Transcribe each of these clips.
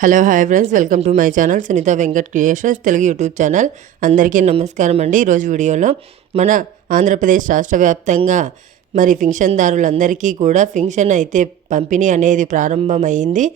Hello hi friends. Welcome to my channel Sunitha Venkat creations Telugu YouTube channel. అందరికీ నమస్కారం అండి. ఈరోజు వీడియోలో మన ఆంధ్రప్రదేశ్ రాష్ట్ర వ్యాప్తంగా మరి ఫింక్షన్దారులందరికీ కూడా ఫింక్షన్ అయితే పంపిణీ అనేది ప్రారంభమైంది.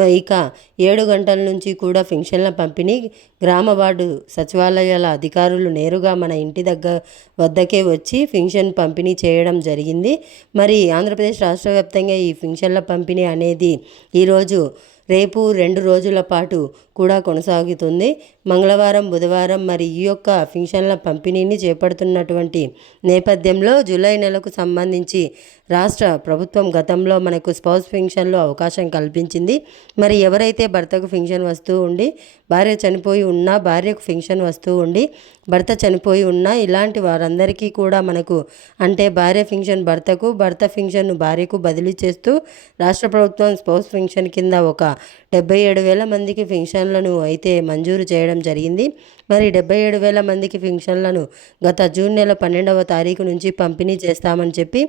ఇక ఏడు గంటల నుంచి కూడా ఫింక్షన్ల పంపిణీ గ్రామ వార్డు సచివాలయాల అధికారులు నేరుగా మన ఇంటి దగ్గర వద్దకే వచ్చి ఫింక్షన్ పంపిణీ చేయడం జరిగింది. మరి ఆంధ్రప్రదేశ్ రాష్ట్ర వ్యాప్తంగా ఈ ఫింక్షన్ల పంపిణీ అనేది ఈరోజు రేపు రెండు రోజుల పాటు కూడా కొనసాగుతుంది. మంగళవారం బుధవారం మరి ఈ యొక్క ఫింక్షన్ల పంపిణీని చేపడుతున్నటువంటి నేపథ్యంలో జూలై నెలకు సంబంధించి రాష్ట్ర ప్రభుత్వం గతంలో మనకు స్పౌస్ ఫింక్షన్లో అవకాశం కల్పించింది. మరి ఎవరైతే భర్తకు ఫింక్షన్ వస్తూ ఉండి భార్య చనిపోయి ఉన్నా భార్యకు ఫింక్షన్ వస్తూ ఉండి భర్త చనిపోయి ఉన్నా ఇలాంటి వారందరికీ కూడా మనకు అంటే భార్య ఫింక్షన్ భర్తకు భర్త ఫింక్షన్ను భార్యకు బదిలీ చేస్తూ రాష్ట్ర ప్రభుత్వం స్పౌస్ ఫింక్షన్ కింద ఒక డెబ్బై ఏడు వేల మందికి ఫింక్షన్లను అయితే మంజూరు చేయడం జరిగింది. మరి డెబ్బై ఏడు వేల మందికి ఫింక్షన్లను గత జూన్ నెల పన్నెండవ తారీఖు నుంచి పంపిణీ చేస్తామని చెప్పి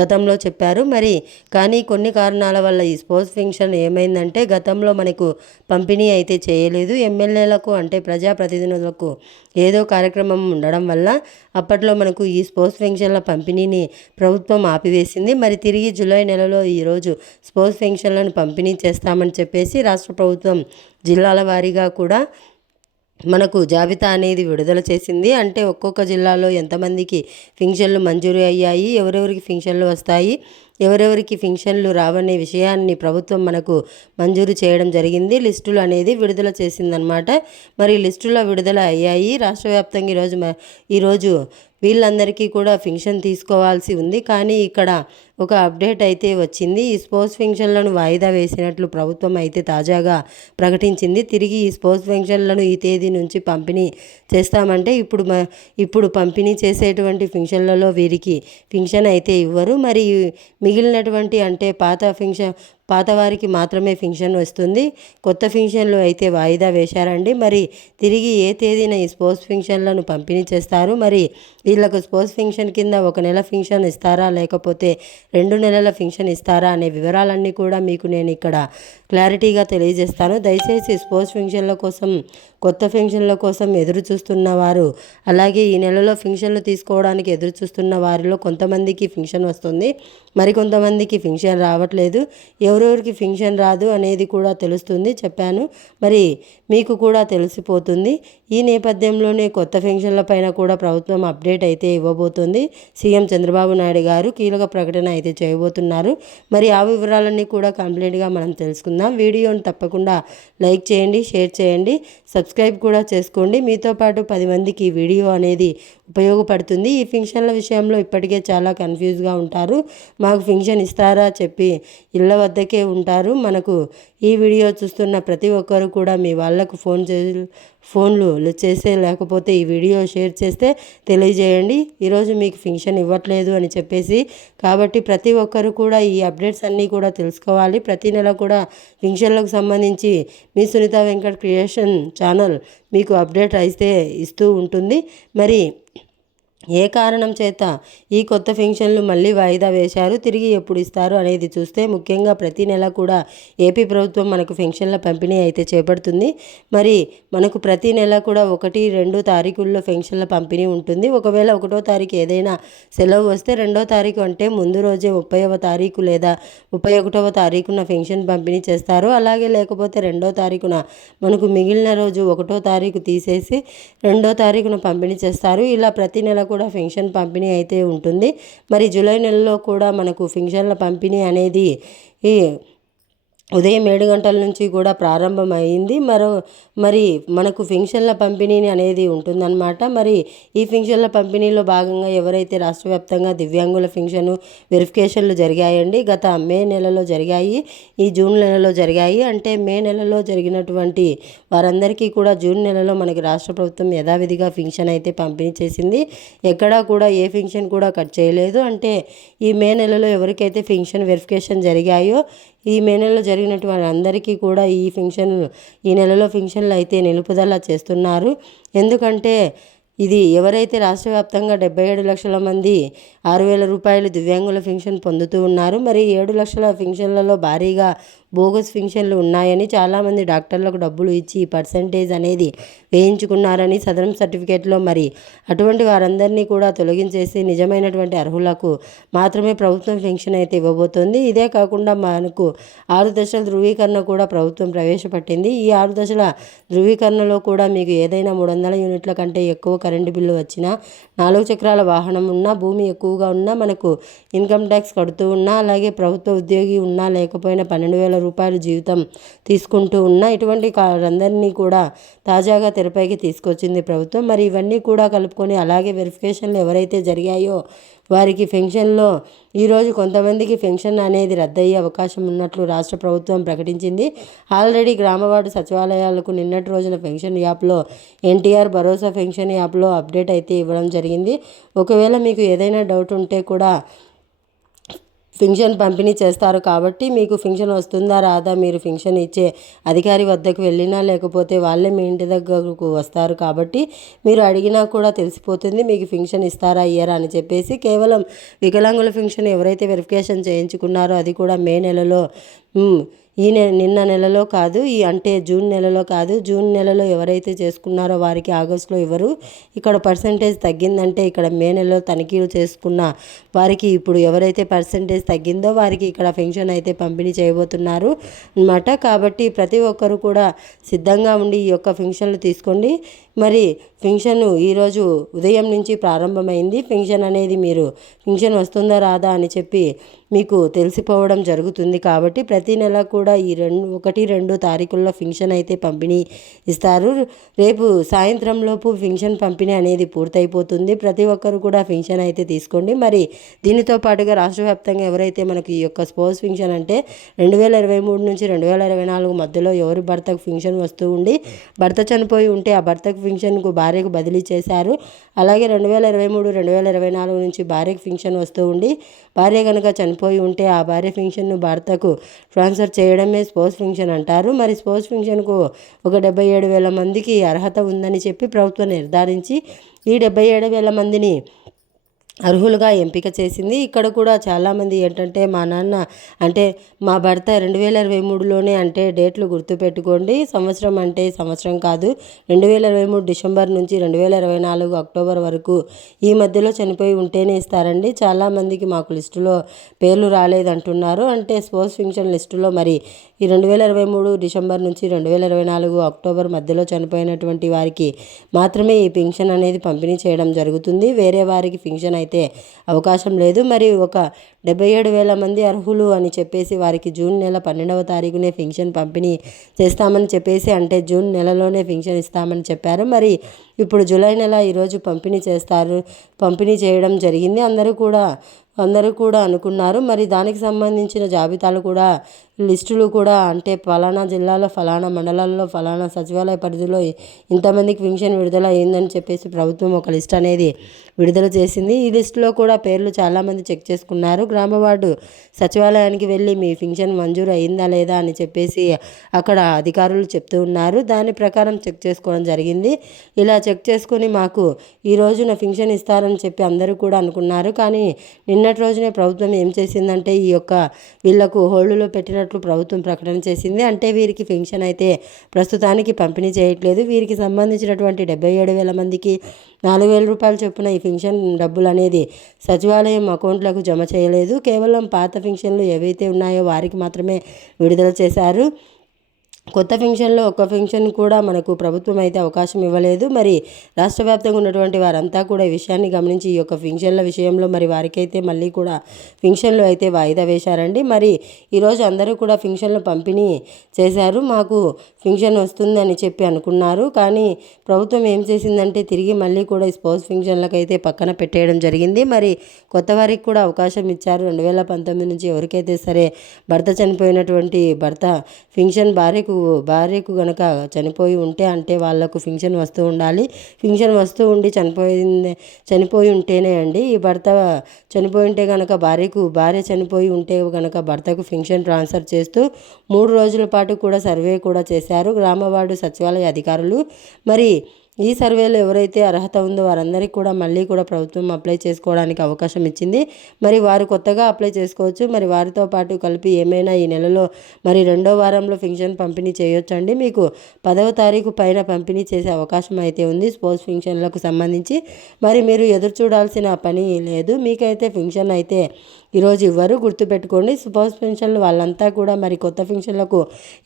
గతంలో చెప్పారు. మరి కానీ కొన్ని కారణాల వల్ల ఈ స్పోర్ట్స్ ఫింక్షన్ ఏమైందంటే గతంలో మనకు పంపిణీ అయితే చేయలేదు. ఎమ్మెల్యేలకు అంటే ప్రజాప్రతినిధులకు ఏదో కార్యక్రమం ఉండడం వల్ల అప్పట్లో మనకు ఈ స్పోర్ట్స్ ఫెన్షన్ల పంపిణీని ప్రభుత్వం ఆపివేసింది. మరి తిరిగి జూలై నెలలో ఈరోజు స్పోర్ట్స్ ఫెన్షన్లను పంపిణీ చేస్తామని చెప్పేసి రాష్ట్ర ప్రభుత్వం జిల్లాల వారీగా కూడా మనకు జాబితా అనేది విడుదల చేసింది. అంటే ఒక్కొక్క జిల్లాలో ఎంతమందికి ఫింక్షన్లు మంజూరు అయ్యాయి ఎవరెవరికి ఫింక్షన్లు వస్తాయి ఎవరెవరికి ఫింక్షన్లు రావనే విషయాన్ని ప్రభుత్వం మనకు మంజూరు చేయడం జరిగింది. లిస్టులు అనేది విడుదల చేసిందనమాట మరి లిస్టుల విడుదల అయ్యాయి. రాష్ట్ర వ్యాప్తంగా ఈరోజు ఈరోజు వీళ్ళందరికీ కూడా ఫింక్షన్ తీసుకోవాల్సి ఉంది. కానీ ఇక్కడ ఒక అప్డేట్ అయితే వచ్చింది. ఈ స్పోర్ట్స్ ఫంక్షన్లను వాయిదా వేసినట్లు ప్రభుత్వం అయితే తాజాగా ప్రకటించింది. తిరిగి ఈ స్పోర్ట్స్ ఫంక్షన్లను ఈ తేదీ నుంచి పంపిణీ చేస్తామంటే ఇప్పుడు మ- ఇప్పుడు పంపిణీ చేసేటువంటి ఫింక్షన్లలో వీరికి ఫింక్షన్ అయితే ఇవ్వరు. మరి మిగిలినటువంటి అంటే పాత ఫింక్షన్ పాత వారికి మాత్రమే ఫింక్షన్ వస్తుంది. కొత్త ఫింక్షన్లు అయితే వాయిదా వేశారండి. మరి తిరిగి ఏ తేదీన ఈ స్పోర్ట్స్ ఫింక్షన్లను పంపిణీ చేస్తారు? మరి వీళ్ళకు స్పోర్ట్స్ ఫింక్షన్ కింద ఒక నెల ఫింక్షన్ ఇస్తారా? లేకపోతే రెండు నెలల పింఛన్ ఇస్తారా అనే వివరాలన్నీ కూడా మీకు నేను ఇక్కడ క్లారిటీగా తెలియజేస్తాను. దయచేసి స్పోర్ట్స్ ఫింక్షన్ల కోసం కొత్త ఫంక్షన్ల కోసం ఎదురు చూస్తున్న వారు అలాగే ఈ నెలలో ఫంక్షన్లు తీసుకోవడానికి ఎదురు చూస్తున్న వారిలో కొంతమందికి ఫింక్షన్ వస్తుంది. మరికొంతమందికి ఫింక్షన్ రావట్లేదు. ఎవరెవరికి ఫంక్షన్ రాదు అనేది కూడా తెలుస్తుంది చెప్పాను. మరి మీకు కూడా తెలిసిపోతుంది. ఈ నేపథ్యంలోనే కొత్త ఫింక్షన్ల పైన కూడా ప్రభుత్వం అప్డేట్ అయితే ఇవ్వబోతుంది. సీఎం చంద్రబాబు నాయుడు గారు కీలక ప్రకటన అయితే చేయబోతున్నారు. మరి ఆ వివరాలన్నీ కూడా కంప్లీట్గా మనం తెలుసుకుందాం. వీడియోని తప్పకుండా లైక్ చేయండి షేర్ చేయండి సబ్స్క్రైబ్ కూడా చేసుకోండి. మీతో పాటు పది మందికి ఈ వీడియో అనేది ఉపయోగపడుతుంది. ఈ ఫింక్షన్ల విషయంలో ఇప్పటికే చాలా కన్ఫ్యూజ్గా ఉంటారు. మాకు ఫింక్షన్ ఇస్తారా చెప్పి ఇళ్ళ వద్దకే ఉంటారు. మనకు ఈ వీడియో చూస్తున్న ప్రతి ఒక్కరు కూడా మీ వాళ్ళకు ఫోన్ చే ఫోన్లు చేస్తే లేకపోతే ఈ వీడియో షేర్ చేస్తే తెలియజేయండి. ఈరోజు మీకు ఫింక్షన్ ఇవ్వట్లేదు అని చెప్పేసి. కాబట్టి ప్రతి ఒక్కరు కూడా ఈ అప్డేట్స్ అన్నీ కూడా తెలుసుకోవాలి. ప్రతి నెల కూడా ఫింక్షన్లకు సంబంధించి మీ సునీత వెంకట్ క్రియేషన్ ఛానల్ మీకు అప్డేట్ అయితే ఇస్తూ ఉంటుంది. మరి ఏ కారణం చేత ఈ కొత్త పెన్షన్లు మళ్ళీ వాయిదా వేశారు? తిరిగి ఎప్పుడు ఇస్తారు అనేది చూస్తే ముఖ్యంగా ప్రతి నెల కూడా ఏపీ ప్రభుత్వం మనకు పెన్షన్ల పంపిణీ అయితే చేపడుతుంది. మరి మనకు ప్రతి నెల కూడా ఒకటి రెండు తారీఖుల్లో పెన్షన్ల పంపిణీ ఉంటుంది. ఒకవేళ ఒకటో తారీఖు ఏదైనా సెలవు వస్తే రెండో తారీఖు అంటే ముందు రోజే ముప్పైవ తారీఖు లేదా ముప్పై ఒకటవ తారీఖున పెన్షన్ పంపిణీ చేస్తారు. అలాగే లేకపోతే రెండో తారీఖున మనకు మిగిలిన రోజు ఒకటో తారీఖు తీసేసి రెండో తారీఖున పంపిణీ చేస్తారు. ఇలా ప్రతి నెల కూడా ఫింక్షన్ పంపిణీ అయితే ఉంటుంది. మరి జూలై నెలలో కూడా మనకు ఫింక్షన్ల పంపిణీ అనేది ఈ ఉదయం ఏడు గంటల నుంచి కూడా ప్రారంభమైంది. మరో మరి మనకు ఫింక్షన్ల పంపిణీ అనేది ఉంటుందన్నమాట. మరి ఈ ఫింక్షన్ల పంపిణీలో భాగంగా ఎవరైతే రాష్ట్ర వ్యాప్తంగా దివ్యాంగుల ఫింక్షన్ వెరిఫికేషన్లు జరిగాయండి గత మే నెలలో జరిగాయి ఈ జూన్ నెలలో జరిగాయి. అంటే మే నెలలో జరిగినటువంటి వారందరికీ కూడా జూన్ నెలలో మనకి రాష్ట్ర ప్రభుత్వం యథావిధిగా ఫింక్షన్ అయితే పంపిణీ చేసింది. ఎక్కడా కూడా ఏ ఫింక్షన్ కూడా కట్ చేయలేదు. అంటే ఈ మే నెలలో ఎవరికైతే ఫింక్షన్ వెరిఫికేషన్ జరిగాయో ఈ మే నెలలో జరిగినటువంటి అందరికీ కూడా ఈ ఫింక్షన్ ఈ నెలలో ఫింక్షన్లు అయితే నిలుపుదల చేస్తున్నారు. ఎందుకంటే ఇది ఎవరైతే రాష్ట్ర వ్యాప్తంగా డెబ్బై ఏడు లక్షల మంది ఆరు వేల రూపాయలు దివ్యాంగుల ఫింక్షన్ పొందుతూ ఉన్నారు. మరి ఏడు లక్షల ఫింక్షన్లలో భారీగా బోగస్ ఫింక్షన్లు ఉన్నాయని చాలామంది డాక్టర్లకు డబ్బులు ఇచ్చి ఈ పర్సంటేజ్ అనేది వేయించుకున్నారని సదరం సర్టిఫికేట్లో మరి. అటువంటి వారందరినీ కూడా తొలగించేసి నిజమైనటువంటి అర్హులకు మాత్రమే ప్రభుత్వం పెన్షన్ అయితే ఇవ్వబోతోంది. ఇదే కాకుండా మనకు ఆరు దశల ధృవీకరణ కూడా ప్రభుత్వం ప్రవేశపెట్టింది. ఈ ఆరు దశల ధృవీకరణలో కూడా మీకు ఏదైనా మూడు వందల యూనిట్ల కంటే ఎక్కువ కరెంటు బిల్లు వచ్చినా నాలుగు చక్రాల వాహనం ఉన్నా భూమి ఎక్కువగా ఉన్నా మనకు ఇన్కమ్ ట్యాక్స్ కడుతూ ఉన్నా అలాగే ప్రభుత్వ ఉద్యోగి ఉన్నా లేకపోయినా పన్నెండు వేల రూపాయలు జీవితం తీసుకుంటూ ఉన్న ఇటువంటి కారందరినీ కూడా తాజాగా తెరపైకి తీసుకొచ్చింది ప్రభుత్వం. మరి ఇవన్నీ కూడా కలుపుకొని అలాగే వెరిఫికేషన్లు ఎవరైతే జరిగాయో వారికి పెన్షన్లో ఈరోజు కొంతమందికి పెన్షన్ అనేది రద్దయ్యే అవకాశం ఉన్నట్లు రాష్ట్ర ప్రభుత్వం ప్రకటించింది. ఆల్రెడీ గ్రామవార్డు సచివాలయాలకు నిన్నటి రోజున పెన్షన్ యాప్లో ఎన్టీఆర్ భరోసా పెన్షన్ యాప్లో అప్డేట్ అయితే ఇవ్వడం జరిగింది. ఒకవేళ మీకు ఏదైనా డౌట్ ఉంటే కూడా ఫింక్షన్ పంపిణీ చేస్తారు కాబట్టి మీకు ఫింక్షన్ వస్తుందా రాదా మీరు ఫింక్షన్ ఇచ్చే అధికారి వద్దకు వెళ్ళినా లేకపోతే వాళ్ళే మీ ఇంటి దగ్గరకు వస్తారు కాబట్టి మీరు అడిగినా కూడా తెలిసిపోతుంది మీకు ఫింక్షన్ ఇస్తారా ఇయ్యరా అని చెప్పేసి కేవలం వికలాంగుల ఫింక్షన్ ఎవరైతే వెరిఫికేషన్ చేయించుకున్నారో అది కూడా మే నెలలో ఈ నె నిన్న నెలలో కాదు ఈ అంటే జూన్ నెలలో కాదు జూన్ నెలలో ఎవరైతే చేసుకున్నారో వారికి ఆగస్టులో ఇవ్వరు ఇక్కడ పర్సంటేజ్ తగ్గిందంటే ఇక్కడ మే నెలలో తనిఖీలు చేసుకున్న వారికి ఇప్పుడు ఎవరైతే పర్సంటేజ్ తగ్గిందో వారికి ఇక్కడ పెన్షన్ అయితే పంపిణీ చేయబోతున్నారు అనమాట కాబట్టి ప్రతి ఒక్కరు కూడా సిద్ధంగా ఉండి ఈ యొక్క పెన్షన్లు తీసుకోండి. మరి ఫంక్షన్ ఈరోజు ఉదయం నుంచి ప్రారంభమైంది. ఫంక్షన్ అనేది మీరు ఫంక్షన్ వస్తుందా రాదా అని చెప్పి మీకు తెలిసిపోవడం జరుగుతుంది కాబట్టి ప్రతి నెల కూడా ఈ రెండు ఒకటి రెండు తారీఖుల్లో ఫింక్షన్ అయితే పంపిణీ ఇస్తారు. రేపు సాయంత్రంలోపు ఫంక్షన్ పంపిణీ అనేది పూర్తయిపోతుంది. ప్రతి ఒక్కరు కూడా ఫంక్షన్ అయితే తీసుకోండి. మరి దీనితో పాటుగా రాష్ట్ర వ్యాప్తంగా ఎవరైతే మనకు ఈ యొక్క స్పోర్ట్స్ ఫింక్షన్ అంటే రెండు వేల ఇరవై మూడు నుంచి రెండు వేల ఇరవై నాలుగు మధ్యలో ఎవరి భర్తకు ఫింక్షన్ వస్తూ ఉండి భర్త చనిపోయి ఉంటే ఆ భర్తకు ఫింక్షన్కు భార్యకు బదిలీ చేశారు. అలాగే రెండు వేల ఇరవై మూడు రెండు వేల ఇరవై నాలుగు నుంచి భార్యకు ఫింక్షన్ వస్తూ ఉండి భార్య కనుక చనిపోయి ఉంటే ఆ భార్య ఫింక్షన్ను భర్తకు ట్రాన్స్ఫర్ చేయడమే స్పోర్ట్స్ ఫింక్షన్ అంటారు. మరి స్పోర్ట్స్ ఫింక్షన్కు ఒక డెబ్బై ఏడు వేల మందికి అర్హత ఉందని చెప్పి ప్రభుత్వం నిర్ధారించి ఈ డెబ్బై ఏడు వేల మందిని అర్హులుగా ఎంపిక చేసింది. ఇక్కడ కూడా చాలామంది ఏంటంటే మా నాన్న అంటే మా భర్త రెండు వేల ఇరవై మూడులోనే అంటే డేట్లు గుర్తుపెట్టుకోండి. సంవత్సరం అంటే సంవత్సరం కాదు. రెండు వేల ఇరవై మూడు డిసెంబర్ నుంచి రెండు వేల ఇరవై నాలుగు అక్టోబర్ వరకు ఈ మధ్యలో చనిపోయి ఉంటేనే ఇస్తారండి. చాలామందికి మాకు లిస్టులో పేర్లు రాలేదంటున్నారు. అంటే స్పోర్ట్స్ ఫింక్షన్ లిస్టులో మరి ఈ రెండు వేల ఇరవై మూడు డిసెంబర్ నుంచి రెండు వేల ఇరవై నాలుగు అక్టోబర్ మధ్యలో చనిపోయినటువంటి వారికి మాత్రమే ఈ పింఛన్ అనేది పంపిణీ చేయడం జరుగుతుంది. వేరే వారికి పింఛన్ అయితే అవకాశం లేదు. మరి ఒక డెబ్బై ఏడు వేల మంది అర్హులు అని చెప్పేసి వారికి జూన్ నెల పన్నెండవ తారీఖునే పింఛన్ పంపిణీ చేస్తామని చెప్పేసి అంటే జూన్ నెలలోనే పింఛన్ ఇస్తామని చెప్పారు. మరి ఇప్పుడు జూలై నెల ఈరోజు పంపిణీ చేస్తారు పంపిణీ చేయడం జరిగింది. అందరూ కూడా అందరూ కూడా అనుకున్నారు. మరి దానికి సంబంధించిన జాబితాలు కూడా లిస్టులు కూడా అంటే ఫలానా జిల్లాలో ఫలానా మండలాల్లో ఫలానా సచివాలయ పరిధిలో ఇంతమందికి పింఛన్ విడుదల అయిందని చెప్పేసి ప్రభుత్వం ఒక లిస్ట్ అనేది విడుదల చేసింది. ఈ లిస్టులో కూడా పేర్లు చాలామంది చెక్ చేసుకున్నారు. గ్రామ వార్డు సచివాలయానికి వెళ్ళి మీ పింఛన్ మంజూరు అయిందా లేదా అని చెప్పేసి అక్కడ అధికారులు చెప్తూ ఉన్నారు. దాని ప్రకారం చెక్ చేసుకోవడం జరిగింది. ఇలా చెక్ చేసుకుని మాకు ఈ రోజున పింఛన్ ఇస్తారని చెప్పి అందరూ కూడా అనుకున్నారు. కానీ నిన్నటి రోజునే ప్రభుత్వం ఏం చేసిందంటే ఈ యొక్క వీళ్ళకు హోల్డ్లో పెట్టినట్లు ప్రభుత్వం ప్రకటన చేసింది. అంటే వీరికి పెన్షన్ అయితే ప్రస్తుతానికి పంపిణీ చేయట్లేదు. వీరికి సంబంధించినటువంటి డెబ్బై ఏడు వేల మందికి నాలుగు వేల రూపాయలు చొప్పున ఈ పెన్షన్ డబ్బులు అనేది సచివాలయం అకౌంట్లకు జమ చేయలేదు. కేవలం పాత పెన్షన్లు ఏవైతే ఉన్నాయో వారికి మాత్రమే విడుదల చేశారు. కొత్త ఫెన్షన్లో ఒక్క ఫెన్షన్ కూడా మనకు ప్రభుత్వం అయితే అవకాశం ఇవ్వలేదు. మరి రాష్ట్ర వ్యాప్తంగా ఉన్నటువంటి వారంతా కూడా ఈ విషయాన్ని గమనించి ఈ యొక్క ఫెన్షన్ల విషయంలో మరి వారికైతే మళ్ళీ కూడా ఫెన్షన్లు అయితే వాయిదా వేశారండి. మరి ఈరోజు అందరూ కూడా ఫెన్షన్లు పంపిణీ చేశారు. మాకు ఫెన్షన్ వస్తుందని చెప్పి అనుకున్నారు. కానీ ప్రభుత్వం ఏం చేసిందంటే తిరిగి మళ్ళీ కూడా ఈ స్పోర్ట్స్ ఫెన్షన్లకు అయితే పక్కన పెట్టేయడం జరిగింది. మరి కొత్త వారికి కూడా అవకాశం ఇచ్చారు. రెండు వేల పంతొమ్మిది నుంచి ఎవరికైతే సరే భర్త చనిపోయినటువంటి భర్త ఫెన్షన్ భార్యకు భార్యకు భార్యకు గనక చనిపోయి ఉంటే అంటే వాళ్ళకు ఫింక్షన్ వస్తూ ఉండాలి. ఫింక్షన్ వస్తూ ఉండి చనిపోయింది చనిపోయి ఉంటేనే అండి ఈ భర్త చనిపోయి ఉంటే కనుక భార్యకు భార్య చనిపోయి ఉంటే కనుక భర్తకు ఫింక్షన్ ట్రాన్స్ఫర్ చేస్తూ మూడు రోజుల పాటు కూడా సర్వే కూడా చేశారు. గ్రామవార్డు సచివాలయ అధికారులు. మరి ఈ సర్వేలో ఎవరైతే అర్హత ఉందో వారందరికీ కూడా మళ్ళీ కూడా ప్రభుత్వం అప్లై చేసుకోవడానికి అవకాశం ఇచ్చింది. మరి వారు కొత్తగా అప్లై చేసుకోవచ్చు. మరి వారితో పాటు కలిపి ఏమైనా ఈ నెలలో మరి రెండో వారంలో ఫింక్షన్ పంపిణీ చేయొచ్చండి. మీకు పదవ తారీఖు పైన పంపిణీ చేసే అవకాశం అయితే ఉంది స్పోర్ట్స్ ఫింక్షన్లకు సంబంధించి. మరి మీరు ఎదురు చూడాల్సిన పని లేదు. మీకైతే ఫింక్షన్ అయితే ఈరోజు ఇవ్వరు. గుర్తుపెట్టుకోండి స్పోర్ట్స్ ఫింక్షన్లు వాళ్ళంతా కూడా మరి కొత్త ఫింక్షన్లకు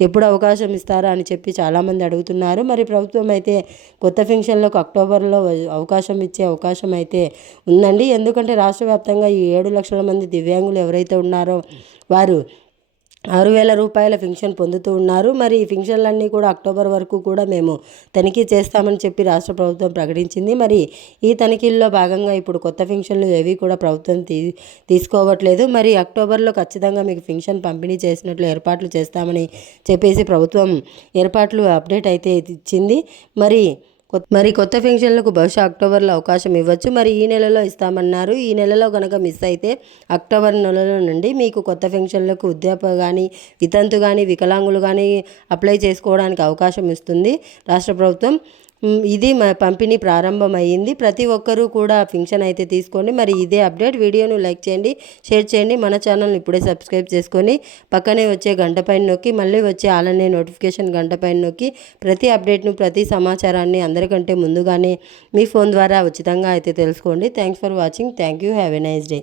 ఎప్పుడు అవకాశం ఇస్తారా అని చెప్పి చాలామంది అడుగుతున్నారు. మరి ప్రభుత్వం అయితే కొత్త ఫింక్షన్లకు అక్టోబర్లో అవకాశం ఇచ్చే అవకాశం అయితే ఉందండి. ఎందుకంటే రాష్ట్ర వ్యాప్తంగా ఈ ఏడు లక్షల మంది దివ్యాంగులు ఎవరైతే ఉన్నారో వారు ఆరు వేల రూపాయల పింఛన్ పొందుతూ ఉన్నారు. మరి ఈ ఫింక్షన్లన్నీ కూడా అక్టోబర్ వరకు కూడా మేము తనిఖీ చేస్తామని చెప్పి రాష్ట్ర ప్రభుత్వం ప్రకటించింది. మరి ఈ తనిఖీల్లో భాగంగా ఇప్పుడు కొత్త పింఛన్లు ఏవి కూడా ప్రభుత్వం తీ తీసుకోవట్లేదు. మరి అక్టోబర్లో ఖచ్చితంగా మీకు పింఛన్ పంపిణీ చేసినట్లు ఏర్పాట్లు చేస్తామని చెప్పేసి ప్రభుత్వం ఏర్పాట్లు అప్డేట్ అయితే ఇచ్చింది. మరి మరి కొత్త ఫెన్షన్లకు బహుశా అక్టోబర్లో అవకాశం ఇవ్వచ్చు. మరి ఈ నెలలో ఇస్తామన్నారు. ఈ నెలలో కనుక మిస్ అయితే అక్టోబర్ నెలలో నుండి మీకు కొత్త ఫెన్షన్లకు వృద్ధాప్య కానీ వితంతు కానీ వికలాంగులు కానీ అప్లై చేసుకోవడానికి అవకాశం ఇస్తుంది. రాష్ట్ర ప్రభుత్వం ఇది మా పంపిణీ ప్రారంభమైంది. ప్రతి ఒక్కరూ కూడా ఫింక్షన్ అయితే తీసుకోండి. మరి ఇదే అప్డేట్. వీడియోను లైక్ చేయండి షేర్ చేయండి. మన ఛానల్ని ఇప్పుడే సబ్స్క్రైబ్ చేసుకొని పక్కనే వచ్చే గంట పైన నొక్కి మళ్ళీ వచ్చే ఆలనే నోటిఫికేషన్ గంట పైన నొక్కి ప్రతి అప్డేట్ను ప్రతి సమాచారాన్ని అందరికంటే ముందుగానే మీ ఫోన్ ద్వారా ఉచితంగా అయితే తెలుసుకోండి. Thanks for watching. Thank you. Have a nice day.